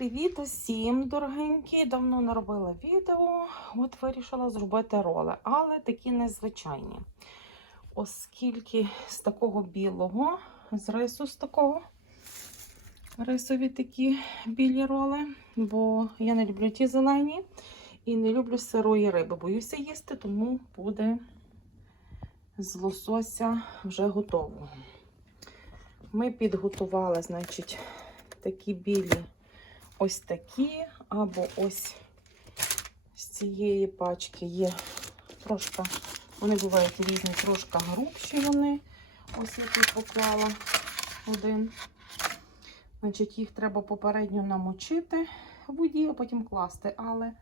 Привіт усім, дорогенькі! Давно не робила відео. От вирішила зробити роли, але такі незвичайні. Оскільки з такого білого, з рису з такого рисові такі білі роли, бо я не люблю ті зелені і не люблю сирої риби. Боюся їсти, тому буде з лосося вже готово. Ми підготували, значить, такі білі ось такі, або ось з цієї пачки є трошки, вони бувають різні, трошки грубші вони. Ось я тут поклала один. Значить, їх треба попередньо намочити в воді, а потім класти. Але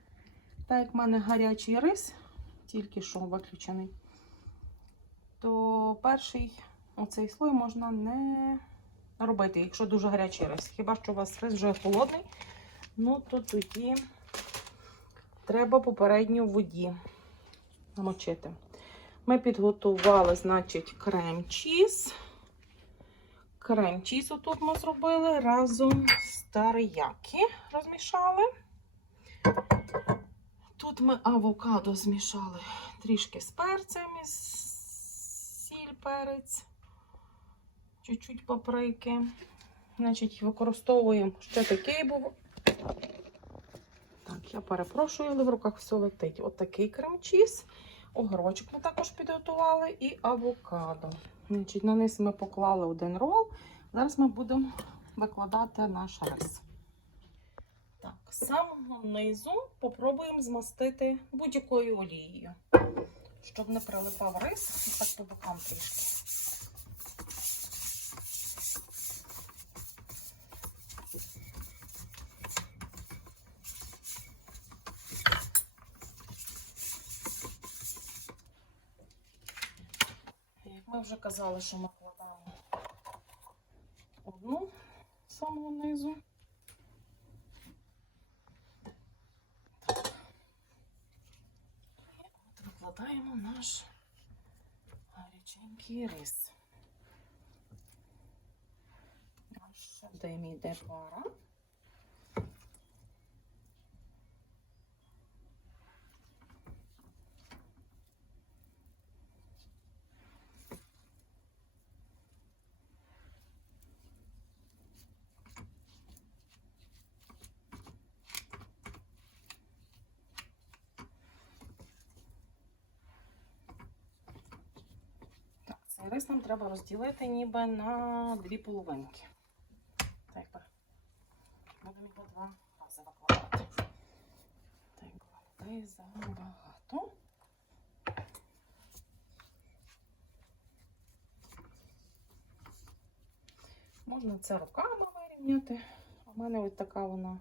так як в мене гарячий рис, тільки що виключений, то перший оцей слой можна не робити, якщо дуже гарячий рис. Хіба що у вас рис вже холодний, ну то тоді треба попередньо в воді намочити. Ми підготували, значить, крем-чіз. Крем-чіз отут ми зробили разом з тарияки розмішали. Тут ми авокадо змішали трішки з перцем, сіль, перець чуть-чуть паприки. Значить, використовуємо ще такий був. Так, я перепрошую, але в руках все летить. От такий крем-чіз. Огорочок ми також підготували і авокадо. Значить, На низ ми поклали один рол. Зараз ми будемо викладати наш рис. Так, з самого низу попробуємо змастити будь-якою олією, щоб не прилипав рис так по бокам трішки. Ми вже казали, що ми кладаємо одну з самого низу. І от викладаємо наш гаряченький рис. Наш дим йде пара. Так, цей рис нам треба розділити ніби на дві половинки. Так. Будемо по два рази викладати. Так, води забагато. Можна це руками вирівняти. У мене ось така вона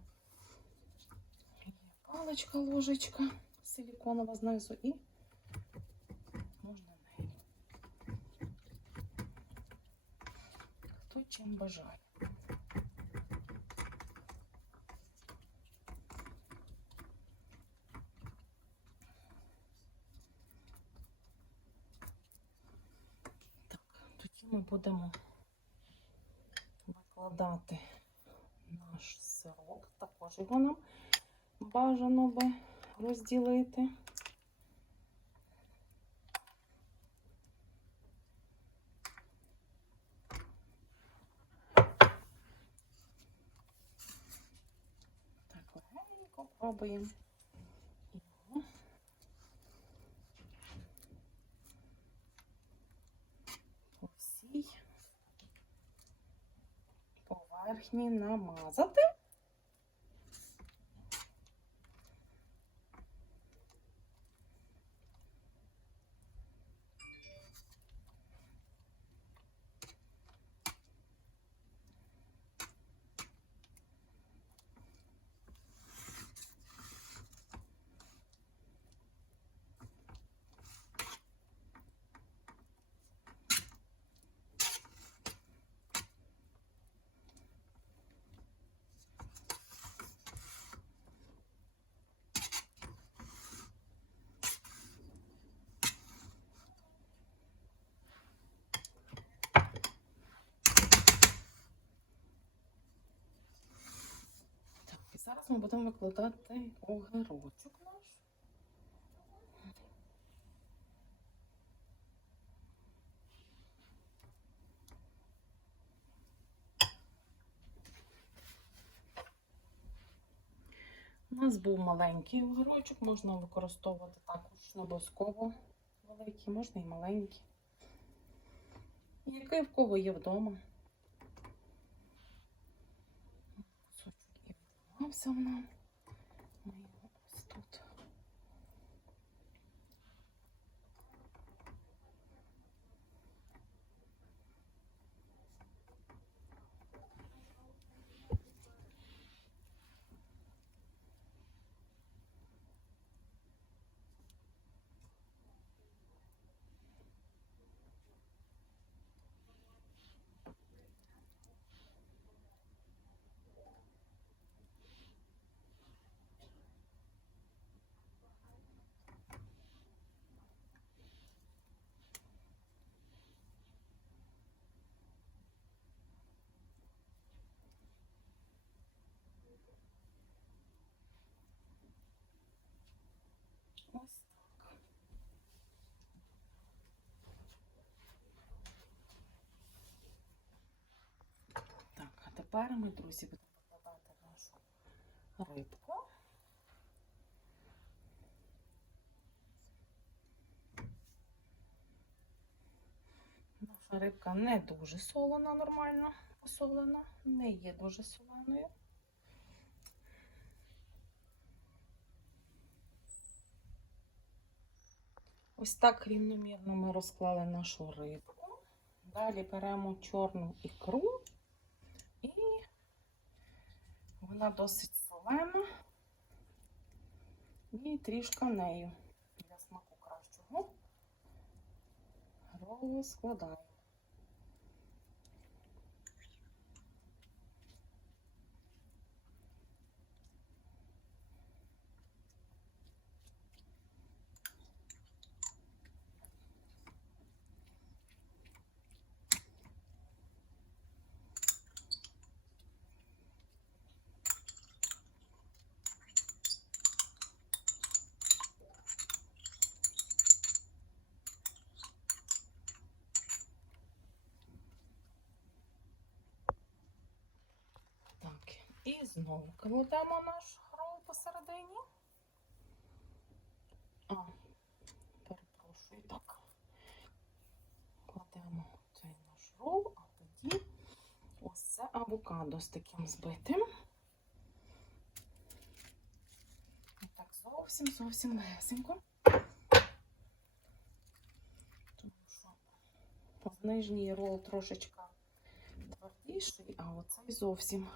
паличка, ложечка силіконова знизу і можна нею. Хто чим бажає. Так, тоді ми будемо викладати наш сирок. Також його нам бажано би розділити. Так, легенько. По всій поверхні намазати. Зараз ми будемо викладати огірочок наш. У нас був маленький огірочок, можна використовувати також не обов'язково великий, можна і маленький. Який в кого є вдома. Кусочок і відламався в тепер ми, друзі, будемо викладати нашу рибку. Наша рибка не дуже солона, нормально посолена, не є дуже соленою. Ось так рівномірно ми розклали нашу рибку. Далі беремо чорну ікру і вона досить солена і трішки нею для смаку кращого розкладаємо. Так, і знову кладемо наш рол посередині. А, перепрошую, так. Кладемо цей наш рол, а тоді ось це авокадо з таким збитим. І так, зовсім, зовсім легесенько. Тому що нижній рол трошечки твердіший, а оцей зовсім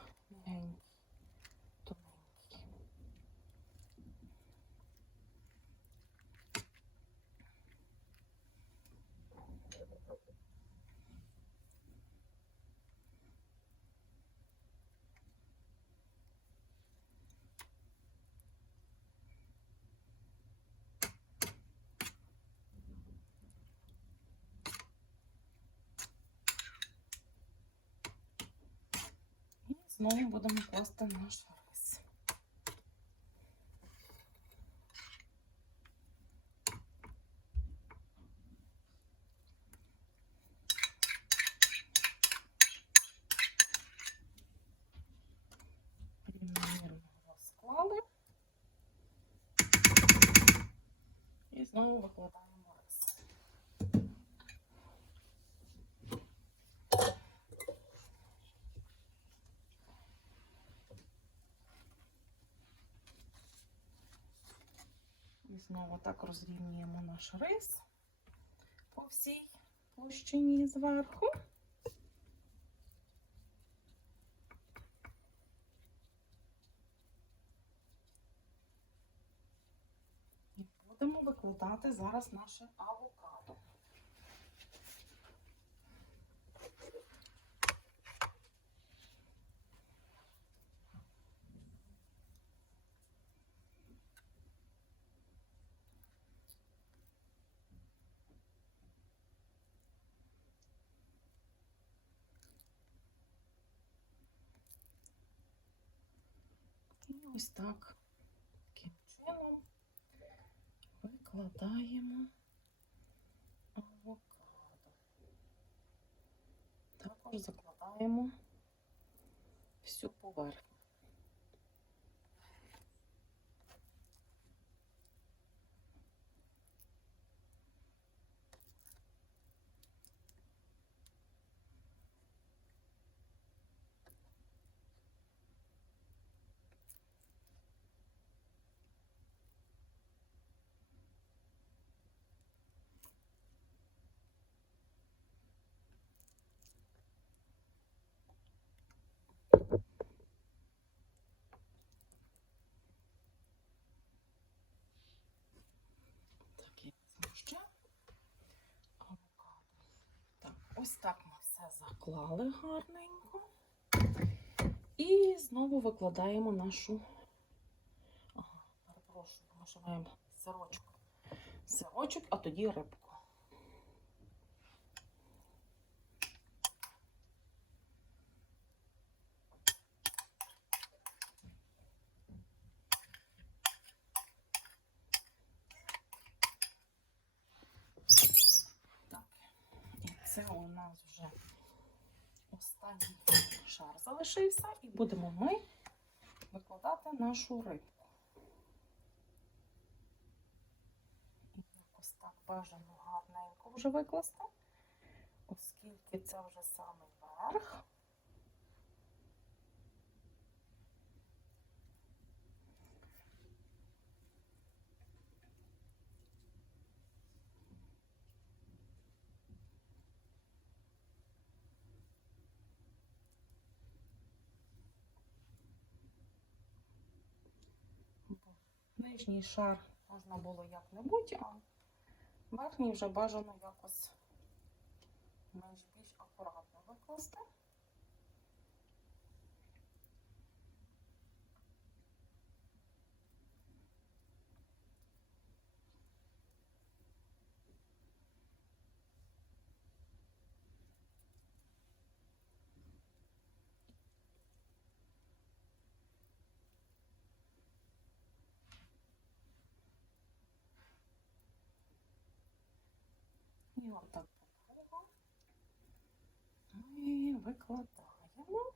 І знову будемо класти наш рис. Рівномірно розклали. І знову викладаємо Знову так розрівнюємо наш рис по всій площині зверху. І будемо викладати зараз наше авокадо. І ось так таким чином викладаємо авокадо. Також закладаємо всю поверхню. Так, я візьму ще авокадо. Так, ось так ми все заклали гарненько. І знову викладаємо нашу. Ага, перепрошую, маємо сирочок. Сирочок, а тоді рибку. Так, і це у нас вже останній шар залишився, і будемо ми викладати нашу рибку. Ось так бажано гарненько вже викласти, оскільки це вже самий верх. Бо Нижній шар можна було як-небудь, а верхній вже бажано якось менш більш акуратно викласти. І так. По і ми викладаємо.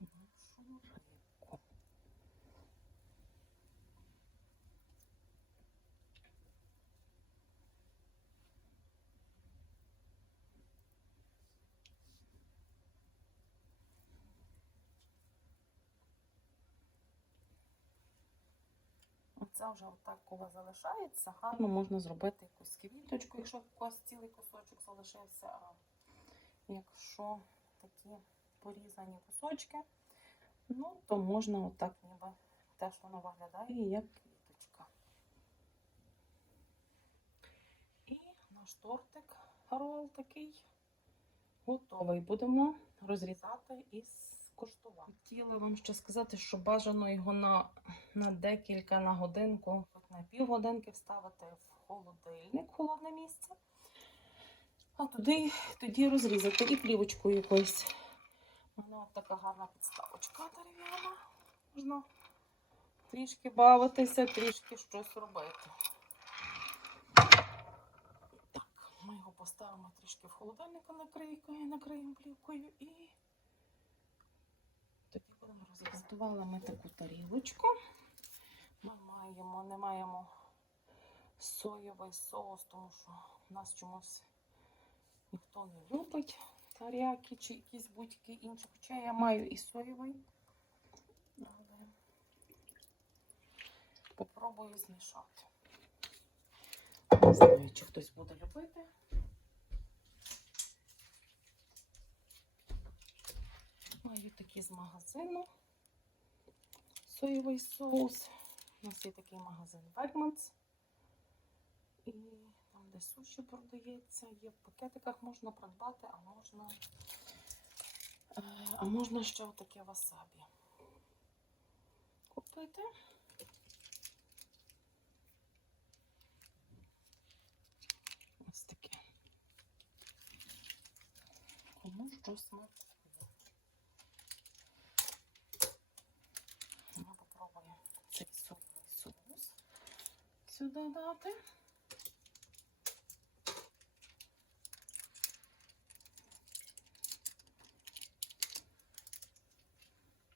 Нашу рибку. Оце вже отак, коли залишається, гарно можна зробити якусь квіточку, якщо у вас цілий кусочок залишився. А якщо такі порізані кусочки, ну, то можна отак ніби теж воно виглядає як квіточка. І наш тортик рол такий готовий. Будемо розрізати і скуштувати. Хотіла вам ще сказати, що бажано його на, на декілька на годинку, хоч на півгодинки вставити в холодильник, в холодне місце. А туди, тоді розрізати і плівочкою якоюсь. У мене от така гарна підставочка дерев'яна. Можна трішки бавитися, трішки щось робити. Так, ми його поставимо трішки в холодильник, накриємо плівкою і розрізати. Ми таку тарілочку. Ми маємо, не маємо соєвий соус, тому що у нас чомусь ніхто не любить таряки чи якісь будь-які інші. Хоча я маю і соєвий. Але попробую змішати. Не знаю, чи хтось буде любити. Маю такі з магазину. Соєвий соус. У нас є такий магазин Wegmans. І там, де суші продається, є в пакетиках можна придбати, а можна, е, а можна ще отаке васабі. купити. Ось таке. Кому що смакує. Ми попробуємо цей соєвий соус сюди дати.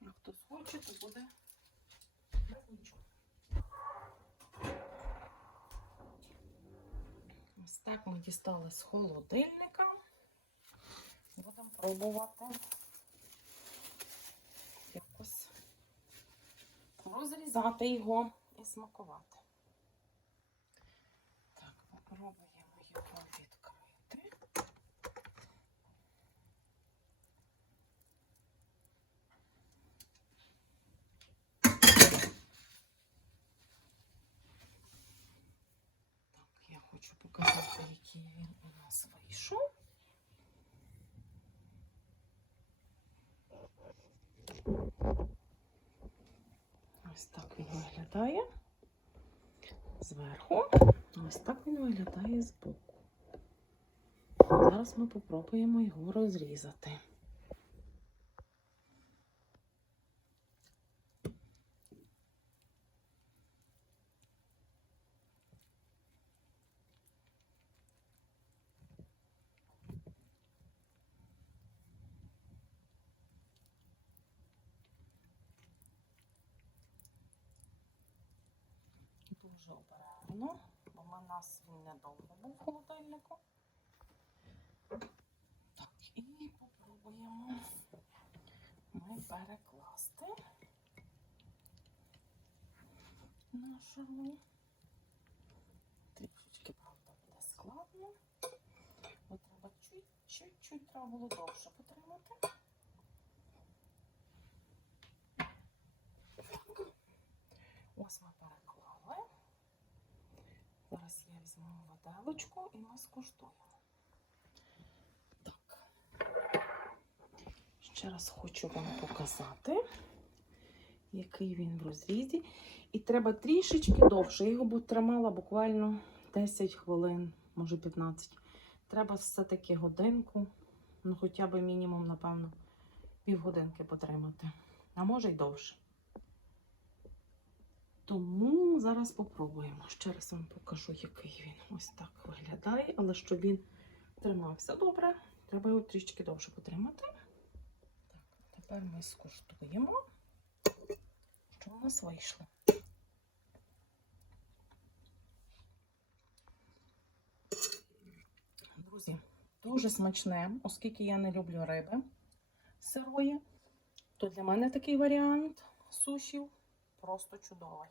А хтось хоче, то буде. Ось так ми дістали з холодильника. Будемо пробувати якось розрізати його і смакувати. Так, попробуємо його відкрити. Так, я хочу показати, який він у нас вийшов. Ось так він виглядає зверху. Ось так він виглядає збоку. Зараз ми попробуємо його розрізати. Дуже обережно, бо в нас він недовго був в холодильнику. Так, і попробуємо ми перекласти нашу роль. Трішечки, правда, буде складно. Бо треба чуть-чуть треба було довше потримати. Ось ми переклали. Зараз я воделочку і ми скуштуємо. Так. Ще раз хочу вам показати, який він в розрізі. І треба трішечки довше. Я його б тримала буквально 10 хвилин, може 15. Треба все-таки годинку, ну хоча б мінімум, напевно, півгодинки потримати. А може й довше. Тому зараз попробуємо. Ще раз вам покажу, який він ось так виглядає, але щоб він тримався добре, треба його трішки довше потримати. Так, тепер ми скуштуємо, що у нас вийшло. Друзі, дуже смачне, оскільки я не люблю риби сирої, то для мене такий варіант сушів просто чудовий.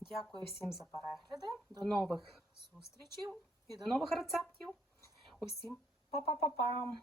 Дякую всім за перегляди. До нових зустрічей і до нових рецептів. Усім па-па-па-па!